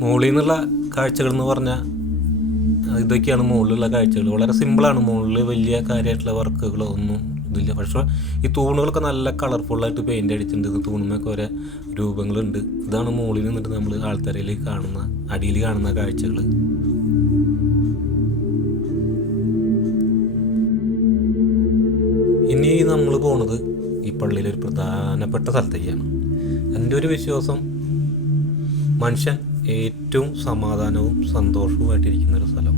മുകളിൽ നിന്നുള്ള കാഴ്ചകൾ എന്ന് പറഞ്ഞാൽ ഇതൊക്കെയാണ് മുകളിലുള്ള കാഴ്ചകൾ. വളരെ സിമ്പിളാണ്. മുകളിൽ വലിയ കാര്യമായിട്ടുള്ള വർക്കുകളോ ഒന്നും ഇതില്ല. പക്ഷേ ഈ തൂണുകളൊക്കെ നല്ല കളർഫുള്ളായിട്ട് പെയിൻ്റ് അടിച്ചിട്ടുണ്ട്. തൂണുമൊക്കെ ഓരോ രൂപങ്ങളുണ്ട്. ഇതാണ് മുകളിൽ നിന്നിട്ട് നമ്മൾ ആൾത്തറയിൽ കാണുന്ന, അടിയിൽ കാണുന്ന കാഴ്ചകൾ. ഇനി നമ്മൾ പോണത് ഈ പള്ളിയിലൊരു പ്രധാനപ്പെട്ട സ്ഥലത്തേക്കാണ്. എൻ്റെ ഒരു വിശ്വാസം, മനുഷ്യൻ ഏറ്റവും സമാധാനവും സന്തോഷവുമായിട്ടിരിക്കുന്നൊരു സ്ഥലം,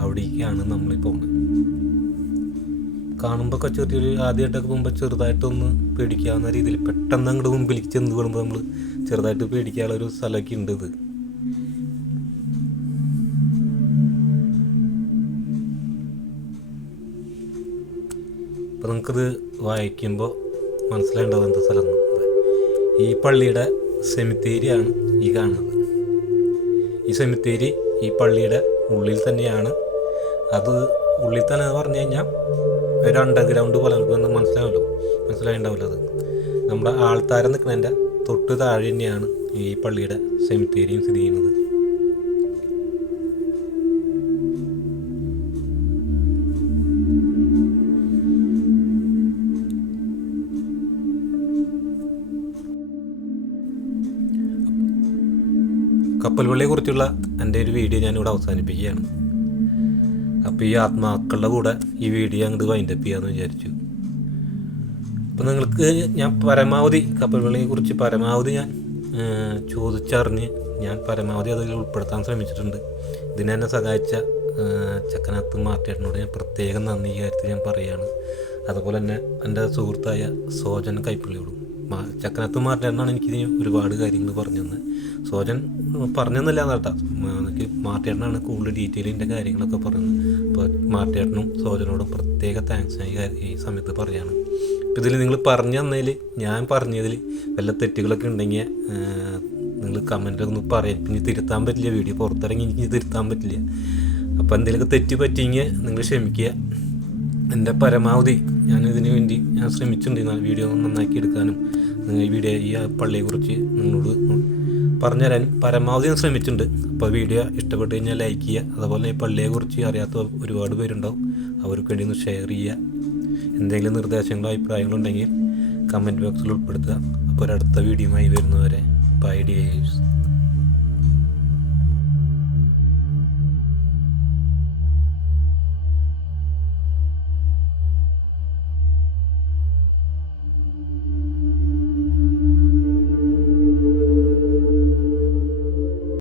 അവിടേക്കാണ് നമ്മളീ പോകുന്നത്. കാണുമ്പോഴൊക്കെ ചെറിയൊരു ആദ്യമായിട്ടൊക്കെ പോകുമ്പോൾ ചെറുതായിട്ടൊന്ന് പേടിക്കാവുന്ന രീതിയിൽ പെട്ടെന്ന് അങ്ങോട്ട് മുമ്പിലേക്ക് ചെന്ന് വീടുമ്പോൾ നമ്മൾ ചെറുതായിട്ട് പേടിക്കാനുള്ളൊരു സ്ഥലമൊക്കെ ഉണ്ട് ഇത്. അപ്പോൾ നിങ്ങൾക്കിത് വായിക്കുമ്പോൾ മനസ്സിലായിട്ടുണ്ടാവും എന്താ സ്ഥലം. ഈ പള്ളിയുടെ സെമിത്തേരിയാണ് ഈ കാണുന്നത്. ഈ സെമിത്തേരി ഈ പള്ളിയുടെ ഉള്ളിൽ തന്നെയാണ്. അത് ഉള്ളിൽ തന്നെ എന്ന് പറഞ്ഞു കഴിഞ്ഞാൽ ഒരു അണ്ടർഗ്രൗണ്ട് പോലെ നമുക്ക് മനസ്സിലായിട്ടുണ്ടാവില്ല. അത് നമ്മുടെ ആൾത്താരം നിൽക്കുന്നതിൻ്റെ തൊട്ട് താഴെ തന്നെയാണ് ഈ പള്ളിയുടെ സെമിത്തേരിയും സ്ഥിതി ചെയ്യുന്നത്. കപ്പൽ പള്ളിയെക്കുറിച്ചുള്ള എൻ്റെ ഒരു വീഡിയോ ഞാനിവിടെ അവസാനിപ്പിക്കുകയാണ്. അപ്പോൾ ഈ ആത്മാക്കളുടെ കൂടെ ഈ വീഡിയോ അങ്ങോട്ട് വൈൻഡപ്പ് ചെയ്യാമെന്ന് വിചാരിച്ചു. അപ്പോൾ നിങ്ങൾക്ക് ഞാൻ പരമാവധി കപ്പൽ പള്ളിയെക്കുറിച്ച് ഞാൻ ചോദിച്ചറിഞ്ഞ് ഞാൻ പരമാവധി അതിൽ ഉൾപ്പെടുത്താൻ ശ്രമിച്ചിട്ടുണ്ട്. ഇതിനെന്നെ സഹായിച്ച ചക്കനാത്ത് മാർട്ടിയേട്ടനോട് ഞാൻ പ്രത്യേകം നന്ദി ഈ കാര്യത്തിൽ ഞാൻ പറയുകയാണ്. അതുപോലെ തന്നെ എൻ്റെ സുഹൃത്തായ സോജൻ കൈപ്പള്ളിയോടും. ചക്കനാത്ത് മാർട്ടിയേട്ടനാണ് എനിക്കിതിന് ഒരുപാട് കാര്യങ്ങൾ പറഞ്ഞു തന്നത്. സോജൻ പറഞ്ഞെന്നില്ല കേട്ടോ, എനിക്ക് മാർട്ടിയേട്ടനാണ് കൂടുതൽ ഡീറ്റെയിലിൻ്റെ കാര്യങ്ങളൊക്കെ പറയുന്നത്. അപ്പോൾ മാർട്ടിയേട്ടനും സോജനോടും പ്രത്യേക താങ്ക്സ് ഈ സമയത്ത് പറയുകയാണ്. അപ്പോൾ ഇതിൽ നിങ്ങൾ പറഞ്ഞു തന്നതിൽ, ഞാൻ പറഞ്ഞതിൽ വല്ല തെറ്റുകളൊക്കെ ഉണ്ടെങ്കിൽ നിങ്ങൾ കമൻറ്റൊക്കെ ഒന്ന് പറയാം. ഇനി തിരുത്താൻ പറ്റില്ല, വീഡിയോ പുറത്തിറങ്ങി എനിക്ക് തിരുത്താൻ പറ്റില്ല. അപ്പോൾ എന്തെങ്കിലുമൊക്കെ തെറ്റ് പറ്റിയെങ്കിൽ നിങ്ങൾ ക്ഷമിക്കുക. എൻ്റെ പരമാവധി ഞാനിതിനു വേണ്ടി ഞാൻ ശ്രമിച്ചിട്ടുണ്ട്. വീഡിയോ നന്നാക്കി എടുക്കാനും ഈ വീഡിയോ ഈ പള്ളിയെക്കുറിച്ച് നിങ്ങളോട് പറഞ്ഞുതരാൻ പരമാവധി ഞാൻ ശ്രമിച്ചിട്ടുണ്ട്. അപ്പോൾ വീഡിയോ ഇഷ്ടപ്പെട്ട് കഴിഞ്ഞാൽ ലൈക്ക് ചെയ്യുക. അതുപോലെ ഈ പള്ളിയെക്കുറിച്ച് അറിയാത്ത ഒരുപാട് പേരുണ്ടാവും, അവർക്ക് വേണ്ടി ഒന്ന് ഷെയർ ചെയ്യുക. എന്തെങ്കിലും നിർദ്ദേശങ്ങളോ അഭിപ്രായങ്ങളോ ഉണ്ടെങ്കിൽ കമൻറ്റ് ബോക്സിൽ ഉൾപ്പെടുത്തുക. അപ്പോൾ ഒരടുത്ത വീഡിയോയുമായി വരുന്നവരെ